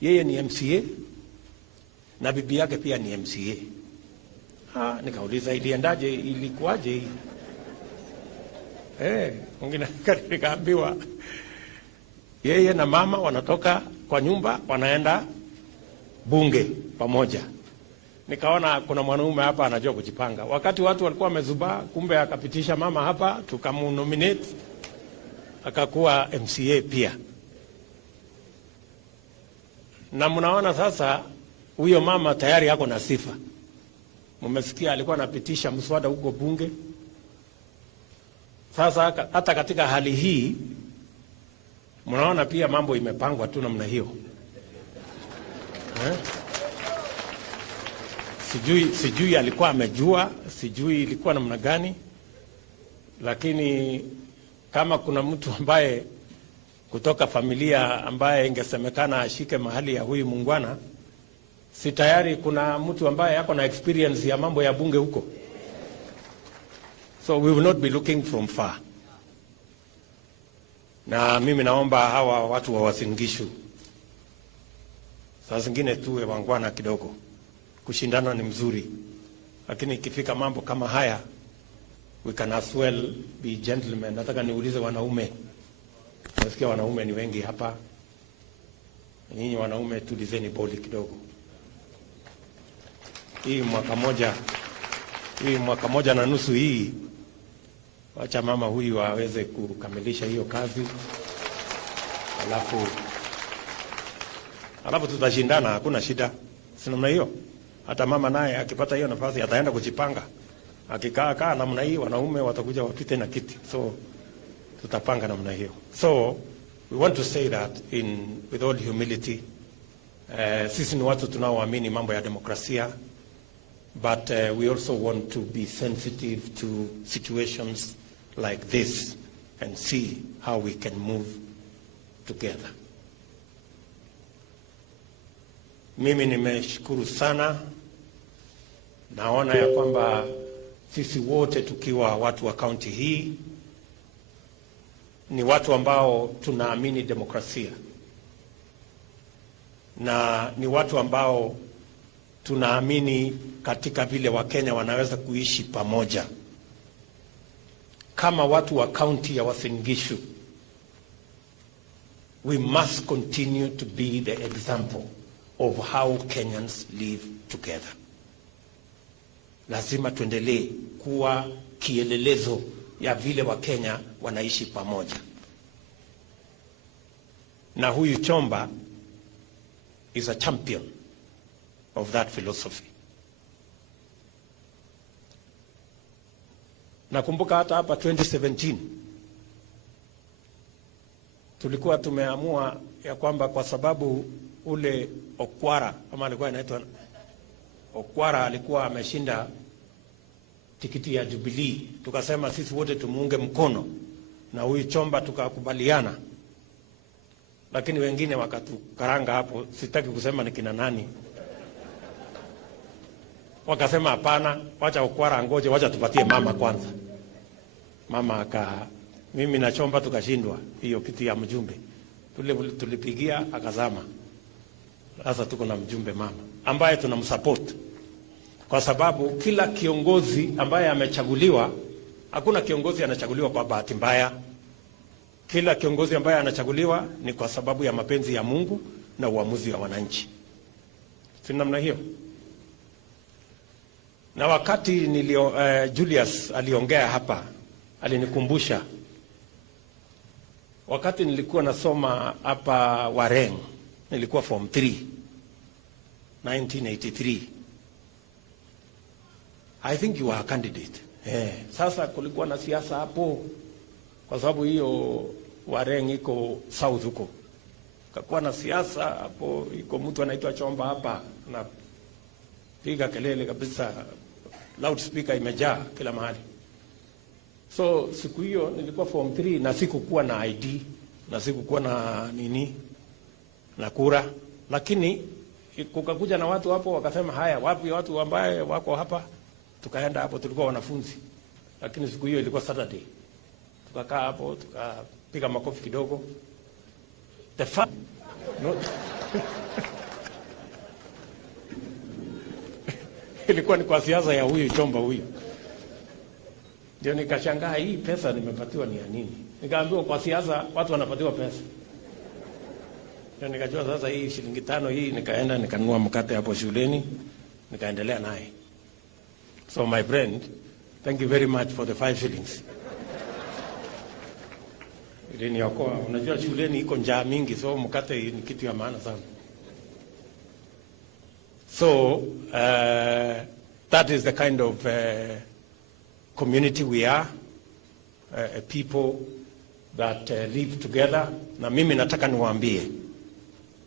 yeye ni MCA na bibi yake pia ni MCA. Nikauliza iliendaje, ilikuwaje hii? Mwingine nikaambiwa yeye na mama wanatoka kwa nyumba wanaenda bunge pamoja. Nikaona kuna mwanaume hapa anajua kujipanga. Wakati watu walikuwa wamezubaa, kumbe akapitisha mama hapa, tukamunominate akakuwa MCA pia. Na mnaona sasa huyo mama tayari yako na sifa. Mmesikia alikuwa anapitisha mswada huko bunge. Sasa hata katika hali hii mnaona pia mambo imepangwa tu namna hiyo. Sijui alikuwa amejua, sijui ilikuwa namna gani, lakini kama kuna mtu ambaye kutoka familia ambaye ingesemekana ashike mahali ya huyu muungwana, si tayari kuna mtu ambaye yako na experience ya mambo ya bunge huko. So we will not be looking from far. Na mimi naomba hawa watu wa UASIN GISHU saa zingine tuwe wangwana kidogo. Kushindana ni mzuri, lakini ikifika mambo kama haya we can as well be gentlemen. Nataka niulize wanaume, nasikia wanaume ni wengi hapa, nyinyi wanaume tulizeni boli kidogo. Hii mwaka moja na nusu hii, wacha mama huyu aweze kukamilisha hiyo kazi, alafu tutashindana, hakuna shida. Si namna hiyo? Hata mama naye akipata hiyo nafasi ataenda kujipanga. Akikaa namna hii, wanaume watakuja wapite na kiti. So tutapanga namna hiyo. So we want to say that with all humility, sisi ni watu tunaoamini mambo ya demokrasia, but we also want to be sensitive to situations like this and see how we can move together. Mimi nimeshukuru sana. Naona ya kwamba sisi wote tukiwa watu wa kaunti hii ni watu ambao tunaamini demokrasia, na ni watu ambao tunaamini katika vile Wakenya wanaweza kuishi pamoja. Kama watu wa kaunti ya UASIN GISHU, we must continue to be the example of how Kenyans live together. Lazima tuendelee kuwa kielelezo ya vile Wakenya wanaishi pamoja. Na huyu Chomba is a champion of that philosophy. Nakumbuka hata hapa 2017 tulikuwa tumeamua ya kwamba kwa sababu ule Okwara, ama alikuwa anaitwa Okwara, alikuwa ameshinda tikiti ya Jubilee, tukasema sisi wote tumuunge mkono na huyu Chomba, tukakubaliana. Lakini wengine wakatukaranga hapo, sitaki kusema ni kina nani. Wakasema hapana, wacha Okwara angoje, wacha tupatie mama kwanza. Mama mimi na Chomba tukashindwa hiyo kiti ya mjumbe. Tulipigia akazama. Sasa tuko na mjumbe mama ambaye tunamsupport, kwa sababu kila kiongozi ambaye amechaguliwa, hakuna kiongozi anachaguliwa kwa bahati mbaya. Kila kiongozi ambaye anachaguliwa ni kwa sababu ya mapenzi ya Mungu na uamuzi wa wananchi. Si namna hiyo? Na wakati Julius aliongea hapa, alinikumbusha wakati nilikuwa nasoma hapa Wareng, nilikuwa form 3 1983. I think you are a candidate. Sasa kulikuwa na siasa hapo, kwa sababu hiyo Wareng iko south huko. Kakuwa na siasa hapo, iko mtu anaitwa Chomba hapa na piga kelele kabisa, loudspeaker imejaa kila mahali. So siku hiyo nilikuwa form 3 na sikukuwa na ID na sikukuwa na na kura, lakini kukakuja na watu hapo wakasema haya, wapi watu ambaye wako hapa? Tukaenda hapo, tulikuwa wanafunzi, lakini siku hiyo ilikuwa Saturday. Tukakaa hapo tukapiga makofi kidogo. The fact, no, Ilikuwa ni kwa siasa ya huyu Chomba huyu. Ndio nikashangaa hii pesa nimepatiwa ni ya nini? Nikaambiwa kwa siasa watu wanapatiwa pesa. Ndio nikajua sasa hii shilingi 5 hii, nikaenda nikanunua mkate hapo shuleni, nikaendelea naye. So my friend, thank you very much for the 5 shillings. Iliniokoa. Unajua shuleni iko njaa mingi, so mkate ni kitu ya maana sana. So that is the kind of community we are, a people that live together. Na mimi nataka niwaambie,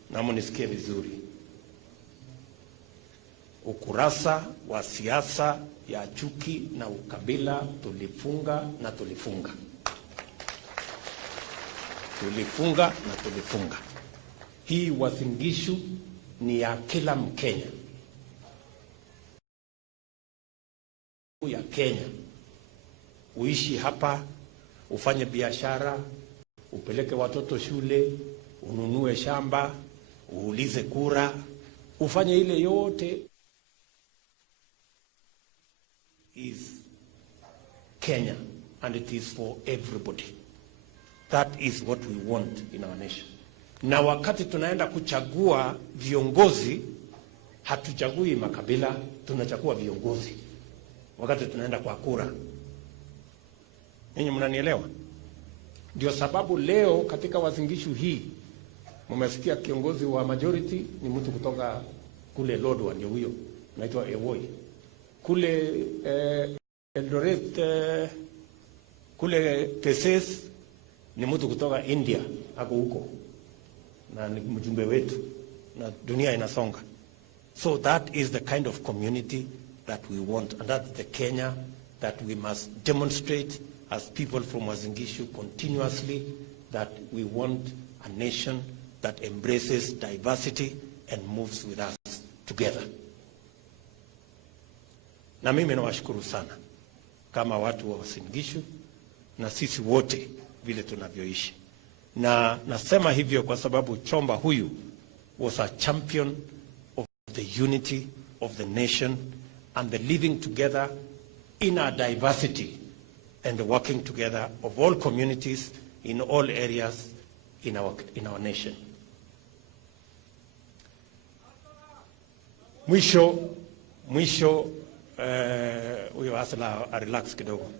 na munisikie vizuri, ukurasa wa siasa ya chuki na ukabila tulifunga na tulifunga. Tulifunga na tulifunga. Hii UASIN GISHU ni ya kila Mkenya. Ya Kenya. Uishi hapa, ufanye biashara, upeleke watoto shule, ununue shamba, uulize kura, ufanye ile yote. Is Kenya, and it is for everybody. That is what we want in our nation. Na wakati tunaenda kuchagua viongozi, hatuchagui makabila, tunachagua viongozi. Wakati tunaenda kwa kura. Ninyi mnanielewa? Ndio sababu leo katika UASIN GISHU hii mmesikia kiongozi wa majority ni mtu kutoka kule Lodwar, ndio huyo anaitwa Ewoi. Kule Eldoret, kule Teses ni mtu kutoka India, ako huko na ni mjumbe wetu, na dunia inasonga. So that is the kind of community that we want, and that's the Kenya that we must demonstrate as people from UASIN GISHU continuously, that we want a nation that embraces diversity and moves with us together. Na mimi nawashukuru sana kama watu wa UASIN GISHU na sisi wote vile tunavyoishi. Na nasema hivyo kwa sababu Chomba huyu was a champion of the unity of the nation and the living together in our diversity and the working together of all communities in all areas in our nation. Mwisho huyo asala a relax kidogo.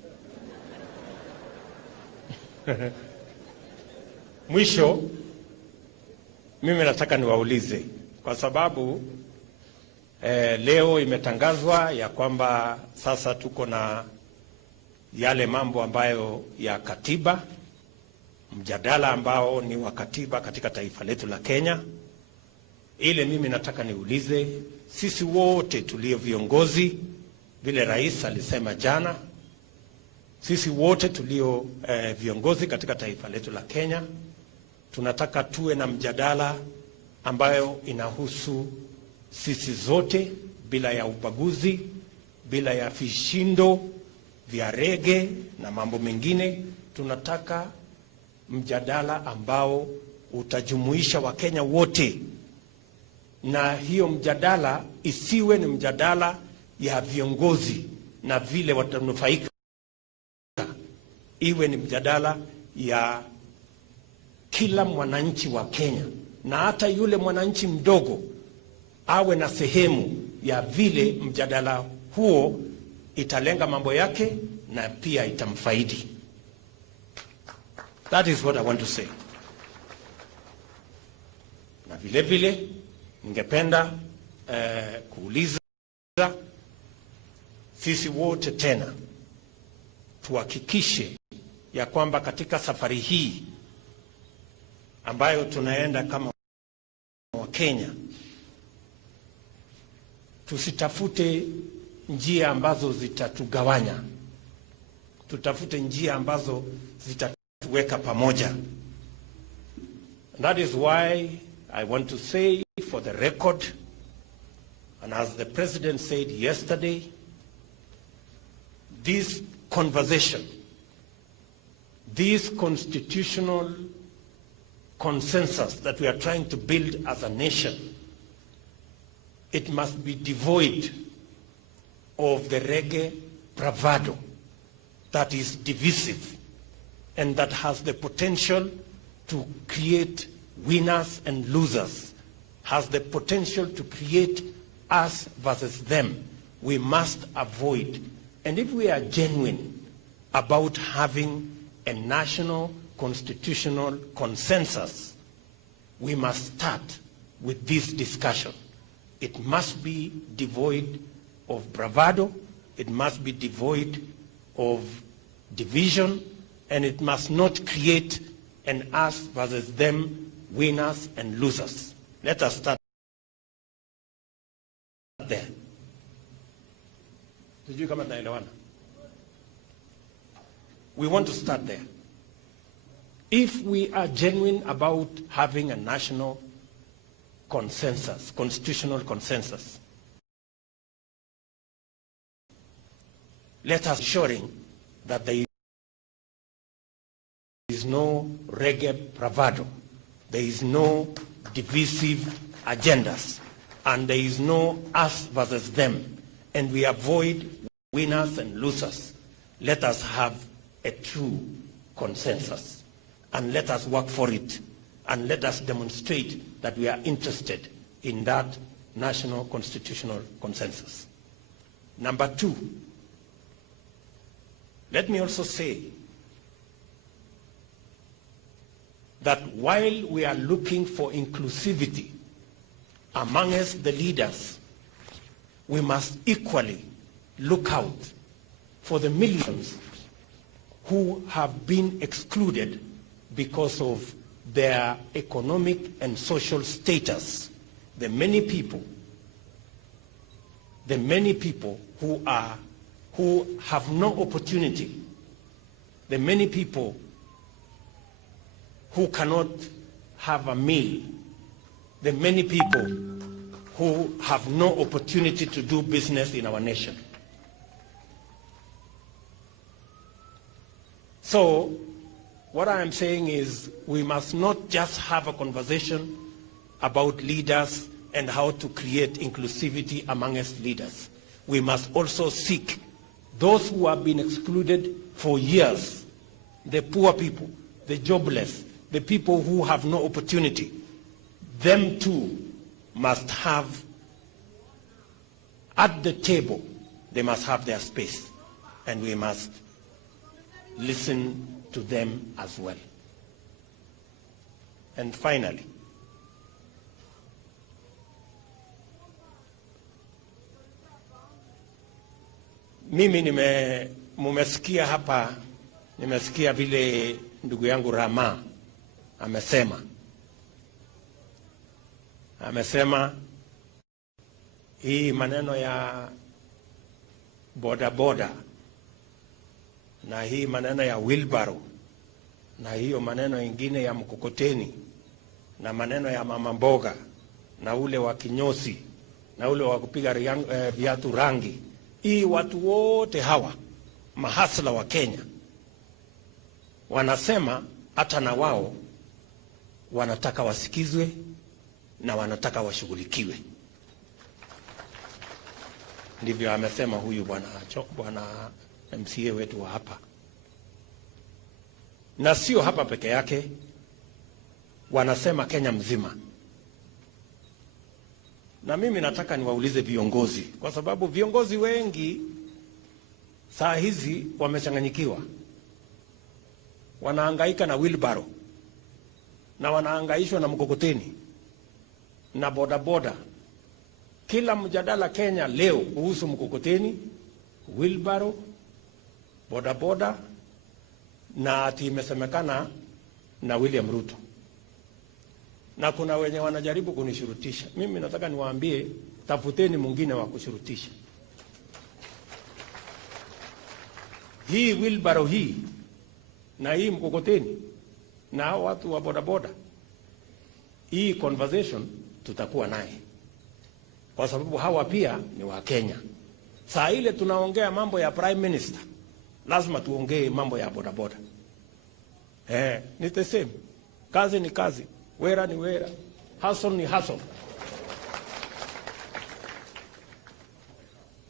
Mwisho mimi nataka niwaulize kwa sababu leo imetangazwa ya kwamba sasa tuko na yale mambo ambayo ya katiba, mjadala ambao ni wa katiba katika taifa letu la Kenya. Ile mimi nataka niulize, sisi wote tulio viongozi, vile rais alisema jana, sisi wote tulio viongozi katika taifa letu la Kenya, tunataka tuwe na mjadala ambayo inahusu sisi zote bila ya ubaguzi, bila ya vishindo vya rege na mambo mengine. Tunataka mjadala ambao utajumuisha Wakenya wote, na hiyo mjadala isiwe ni mjadala ya viongozi na vile watanufaika, iwe ni mjadala ya kila mwananchi wa Kenya, na hata yule mwananchi mdogo awe na sehemu ya vile mjadala huo italenga mambo yake na pia itamfaidi. That is what I want to say. Na vile vile ningependa kuuliza sisi wote tena tuhakikishe ya kwamba katika safari hii ambayo tunaenda kama Wakenya, tusitafute njia ambazo zitatugawanya, tutafute njia ambazo zitatuweka pamoja. And that is why I want to say for the record, and as the President said yesterday, this conversation, this constitutional consensus that we are trying to build as a nation, it must be devoid of the reggae bravado that is divisive and that has the potential to create winners and losers, has the potential to create us versus them. We must avoid. And if we are genuine about having a national constitutional consensus, we must start with this discussion. It must be devoid of bravado, it must be devoid of division, and it must not create an us versus them, winners and losers. Let us start there. Sijui kama tunaelewana. We want to start there. If we are genuine about having a national consensus, constitutional consensus, let us ensuring that there is no reggae bravado, there is no divisive agendas, and there is no us versus them, and we avoid winners and losers. Let us have a true consensus, and let us work for it, and let us demonstrate that we are interested in that national constitutional consensus. Number two, let me also say that while we are looking for inclusivity amongst the leaders, we must equally look out for the millions who have been excluded because of their economic and social status. The many people who have no opportunity, the many people who cannot have a meal, the many people who have no opportunity to do business in our nation. So what I am saying is we must not just have a conversation about leaders and how to create inclusivity amongst leaders. We must also seek those who have been excluded for years, the poor people, the jobless, the people who have no opportunity. Them too must have, at the table, they must have their space, and we must listen to them as well. And finally, mimi mumesikia hapa, nimesikia vile ndugu yangu Rama amesema hii maneno ya boda boda na hii maneno ya wheelbarrow na hiyo maneno ingine ya mkokoteni na maneno ya mama mboga na ule wa kinyosi na ule wa kupiga viatu rangi, hii watu wote hawa mahasla wa Kenya wanasema hata na wao wanataka wasikizwe na wanataka washughulikiwe. Ndivyo amesema huyu bwana MCA wetu wa hapa, na sio hapa peke yake, wanasema Kenya mzima. Na mimi nataka niwaulize viongozi, kwa sababu viongozi wengi saa hizi wamechanganyikiwa, wanahangaika na wheelbarrow na wanahangaishwa na mkokoteni na bodaboda. Kila mjadala Kenya leo kuhusu mkokoteni, wheelbarrow, bodaboda na ati imesemekana na William Ruto. Na kuna wenye wanajaribu kunishurutisha. Mimi nataka niwaambie, tafuteni mwingine wa kushurutisha. Hii wheelbarrow hii na hii mkokoteni na watu wa bodaboda, hii conversation tutakuwa naye, kwa sababu hawa pia ni wa Kenya. Saa ile tunaongea mambo ya prime minister, lazima tuongee mambo ya bodaboda. Ni the same. Kazi ni kazi, wera ni wera, hustle ni hustle.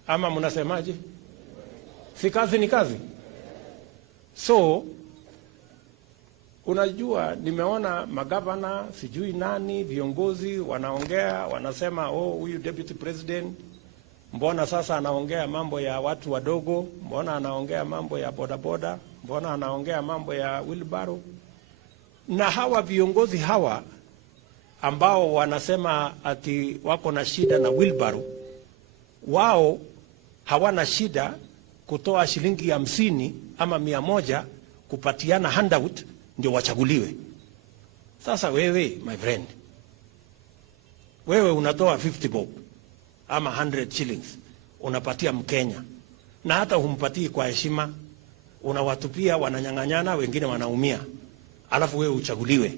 Ama mnasemaje? Si kazi ni kazi? So unajua, nimeona magavana sijui nani viongozi wanaongea, wanasema huyu deputy president mbona sasa anaongea mambo ya watu wadogo, mbona anaongea mambo ya bodaboda, mbona anaongea mambo ya wheelbarrow. Na hawa viongozi hawa ambao wanasema ati wako na shida na wheelbarrow, wao hawana shida kutoa shilingi 50 ama 100 kupatiana handout ndio wachaguliwe. Sasa wewe my friend, wewe unatoa 50 bob ama 100 shillings unapatia Mkenya, na hata humpatii kwa heshima, unawatupia, wananyang'anyana, wengine wanaumia, alafu wewe uchaguliwe.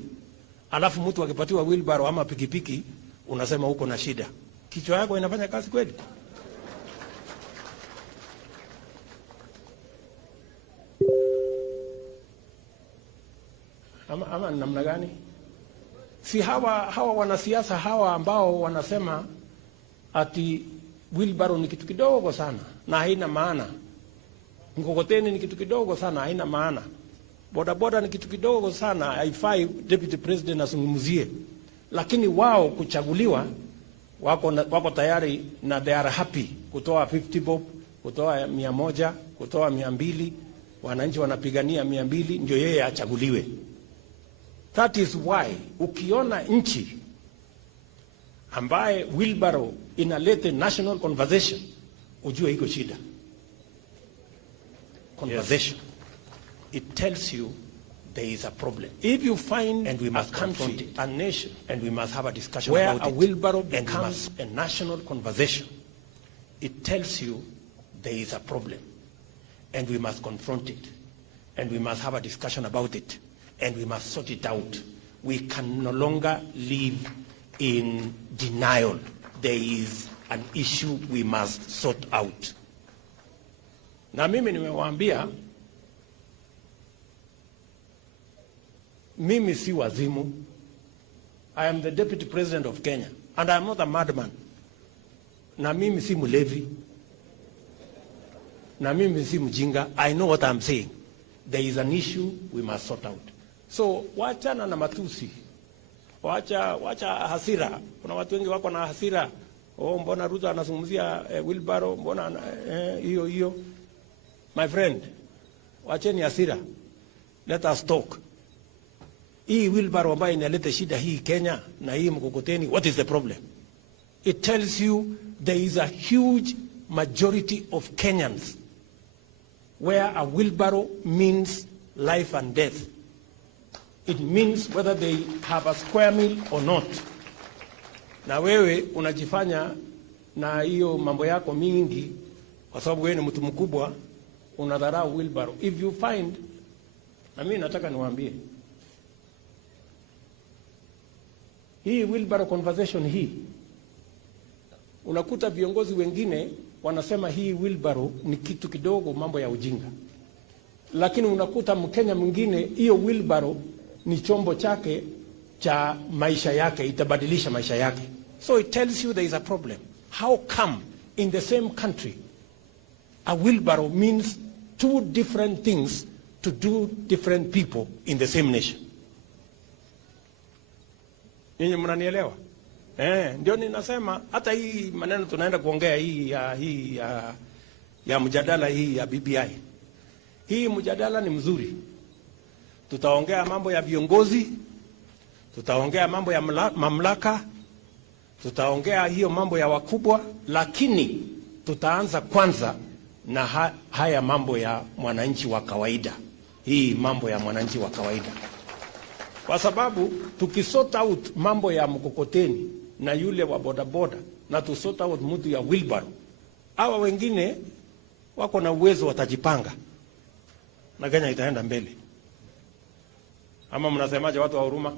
Alafu mtu akipatiwa wheelbarrow ama pikipiki unasema uko na shida. Kichwa yako inafanya kazi kweli? Ama namna gani? Si hawa wanasiasa hawa ambao wanasema ati wheelbarrow ni kitu kidogo sana na haina maana, mkokoteni ni kitu kidogo sana haina maana, bodaboda ni kitu kidogo sana haifai deputy president azungumzie, lakini wao kuchaguliwa wako tayari na they are happy kutoa 50 bob, kutoa 100, kutoa 200, wananchi wanapigania 200 ndio yeye achaguliwe. That is why ukiona nchi ambaye wheelbarrow inalete national conversation, ujue iko shida. Conversation. Yes. It tells you there is a problem. If you find and we must a country, a nation, and we must have a discussion where about a wheelbarrow becomes a national conversation, it tells you there is a problem and we must confront it and we must have a discussion about it and we must sort it out. We can no longer live in denial. There is an issue we must sort out. Na mimi nimewaambia, mimi si wazimu. I am the deputy president of Kenya and I am not a madman. Na mimi si mulevi. Na mimi si mjinga. I know what I'm saying. There is an issue we must sort out. So wachana na matusi, wacha hasira. Kuna watu wengi wako na hasira. Mbona Ruto anazungumzia wheelbarrow, mbona hiyo. My friend, wacheni hasira. Let us talk. Hii wheelbarrow ambayo inaleta shida hii Kenya na hii mkokoteni, what is the problem? It tells you there is a huge majority of Kenyans where a wheelbarrow means life and death. It means whether they have a square meal or not. Na wewe unajifanya na hiyo mambo yako mingi kwa sababu wewe ni mtu mkubwa, unadharau wheelbarrow. If you find, na mimi nataka niwaambie, hii wheelbarrow conversation hii, unakuta viongozi wengine wanasema hii wheelbarrow ni kitu kidogo, mambo ya ujinga. Lakini unakuta Mkenya mwingine hiyo wheelbarrow ni chombo chake cha maisha yake, itabadilisha maisha yake. So it tells you there is a problem. How come in the same country a wheelbarrow means two different things to do different people in the same nation? Ninyi mnanielewa? Ndio ninasema hata hii maneno tunaenda kuongea hii ya mjadala hii ya BBI. Hii mjadala ni mzuri. Tutaongea mambo ya viongozi, tutaongea mambo ya mamlaka, tutaongea hiyo mambo ya wakubwa, lakini tutaanza kwanza na haya mambo ya mwananchi wa kawaida. Hii mambo ya mwananchi wa kawaida. Kwa sababu tukisort out mambo ya mkokoteni na yule wa bodaboda na tusort out mtu ya wheelbarrow, hawa wengine wako na uwezo, watajipanga na Kenya itaenda mbele. Ama mnasemaje watu wa Huruma?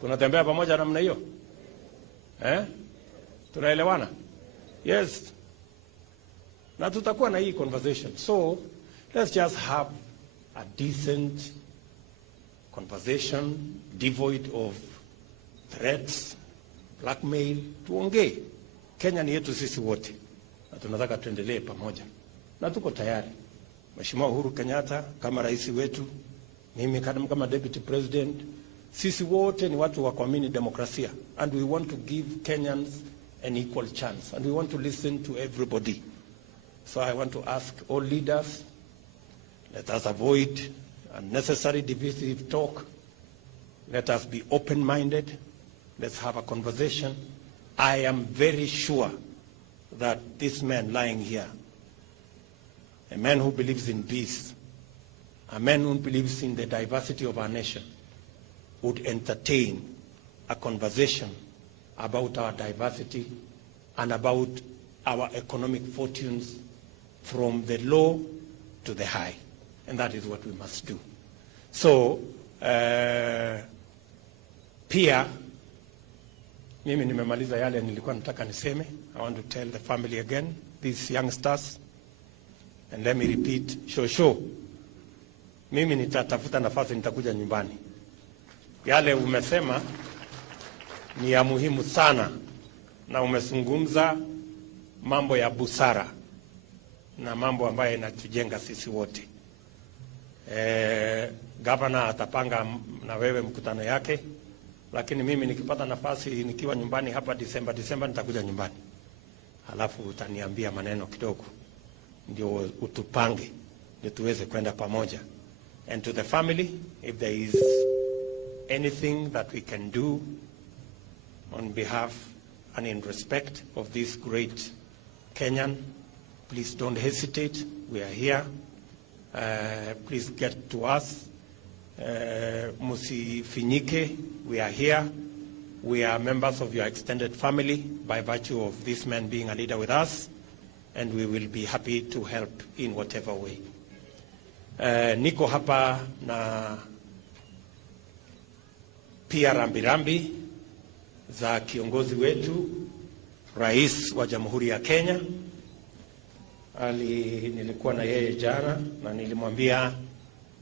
Tunatembea pamoja namna hiyo? Tunaelewana? Yes. Na tutakuwa na hii conversation. So let's just have a decent conversation devoid of threats, blackmail. Tuongee. Kenya ni yetu sisi wote, na tunataka tuendelee pamoja, na tuko tayari. Mheshimiwa Uhuru Kenyatta kama rais wetu, mimi kama deputy president, sisi wote ni watu wa kuamini demokrasia, and we want to give Kenyans an equal chance, and we want to listen to everybody. So I want to ask all leaders, let us avoid unnecessary divisive talk. Let us be open-minded. Let's have a conversation. I am very sure that this man lying here, a man who believes in peace, a man who believes in the diversity of our nation, would entertain a conversation about our diversity and about our economic fortunes from the low to the high. And that is what we must do. So, pia, mimi nimemaliza yale nilikuwa nataka niseme. I want to tell the family again, these youngsters, and let me repeat, shosho, mimi nitatafuta nafasi nitakuja nyumbani. Yale umesema ni ya muhimu sana, na umezungumza mambo ya busara na mambo ambayo yanatujenga sisi wote. Governor atapanga na wewe mkutano yake, lakini mimi nikipata nafasi nikiwa nyumbani hapa Disemba nitakuja nyumbani. Halafu utaniambia maneno kidogo ndio utupange ndio tuweze kwenda pamoja. And to the family, if there is anything that we can do on behalf and in respect of this great Kenyan, please don't hesitate. We are here. Please get to us. Musifinyike, we are here. We are members of your extended family by virtue of this man being a leader with us, and we will be happy to help in whatever way. Niko hapa na pia rambirambi za kiongozi wetu, Rais wa Jamhuri ya Kenya. Nilikuwa na yeye jana na nilimwambia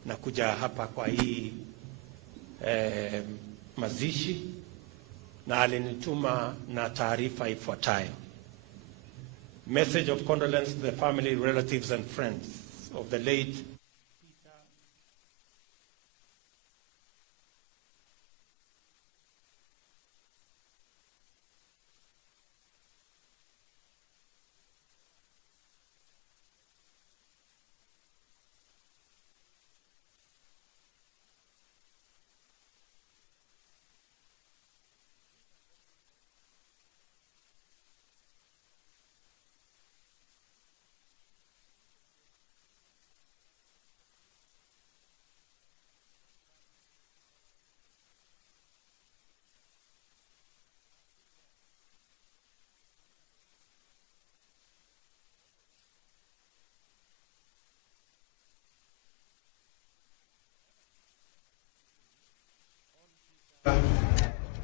nakuja hapa kwa hii mazishi, na alinituma na taarifa ifuatayo. Message of condolence to the family, relatives and friends of the late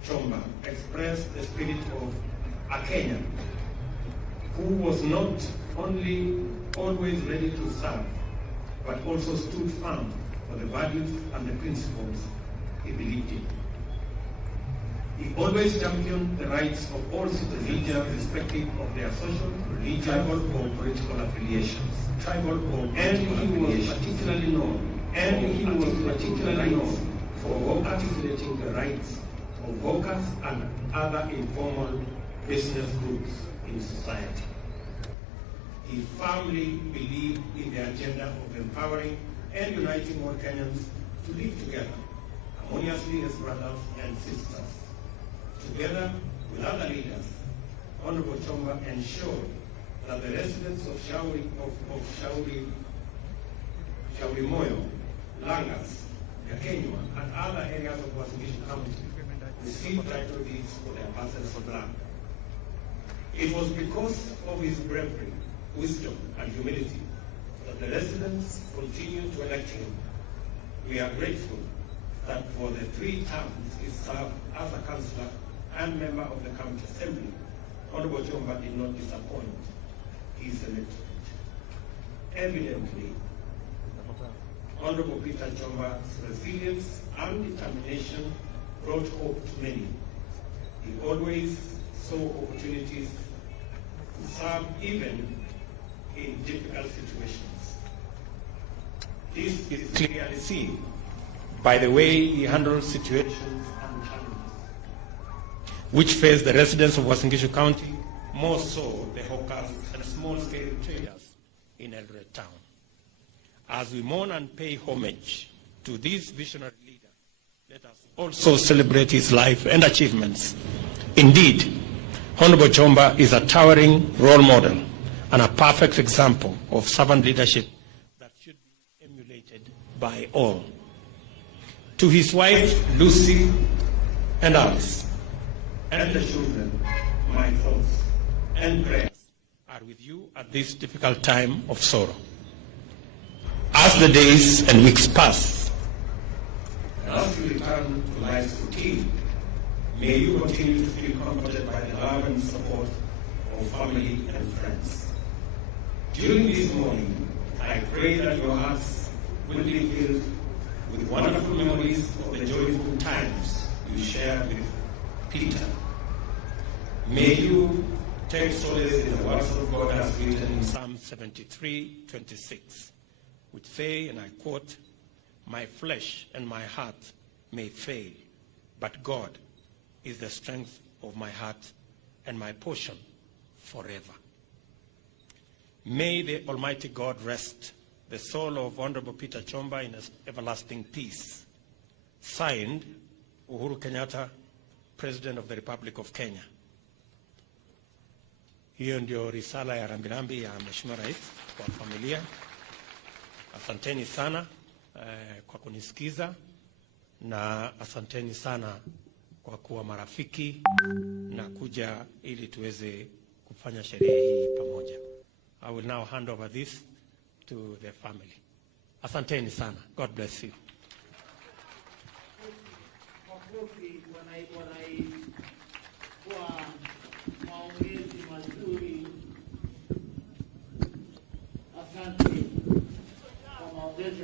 Chomba expressed the spirit of a Kenyan who was not only always ready to serve, but also stood firm for the values and the principles he believed in. He always championed the rights of all citizens, irrespective of their social, religious, tribal, or political affiliations. And he was particularly known for articulating the rights of workers and other informal business groups in society. He firmly believed in the agenda of empowering and uniting all Kenyans to live together harmoniously as brothers and sisters. Together with other leaders, Honorable Chomba ensured that the residents of Shauri Moyo, Langas, Yakenywa, and other areas of UASIN County received title deeds for their parcels of land. It was because of his bravery, wisdom, and humility that the residents continued to elect him. We are grateful that for the 3 terms he served as a councillor and member of the county assembly, Honorable Chomba did not disappoint his electorate. Evidently, Honorable Peter Chomba's resilience and determination brought hope to many. He always saw opportunities to serve even in difficult situations. This is clearly seen by the way he handles situations and challenges, which face the residents of UASIN GISHU County, more so the hawkers and small-scale traders in Eldoret Town. As we mourn and pay homage to this visionary leader, let us also celebrate his life and achievements. Indeed, Honorable Chomba is a towering role model and a perfect example of servant leadership that should be emulated by all. To his wife, Lucy, and Alice, and the children, my thoughts and prayers are with you at this difficult time of sorrow. As the days and weeks pass, and as you return to life's routine, may you continue to feel comforted by the love and support of family and friends. During this morning, I pray that your hearts will be filled with wonderful memories of the joyful times you shared with Peter. May you take solace in the words of God as written in Psalm 73:26, which say, and I quote, "My flesh and my heart may fail, but God is the strength of my heart and my portion forever." May the Almighty God rest the soul of Honorable Peter Chomba in everlasting peace. Signed, Uhuru Kenyatta, President of the Republic of Kenya. Hiyo ndio risala ya rambirambi ya Mheshimiwa Rais kwa familia. Asanteni sana kwa kunisikiza, na asanteni sana kwa kuwa marafiki na kuja ili tuweze kufanya sherehe hii pamoja. I will now hand over this to the family. Asanteni sana. God bless you.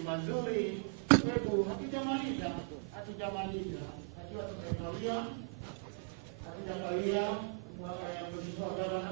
Mazuri, wetu hatujamaliza, hatujamaliza mwaka ya mheshimiwa gavana.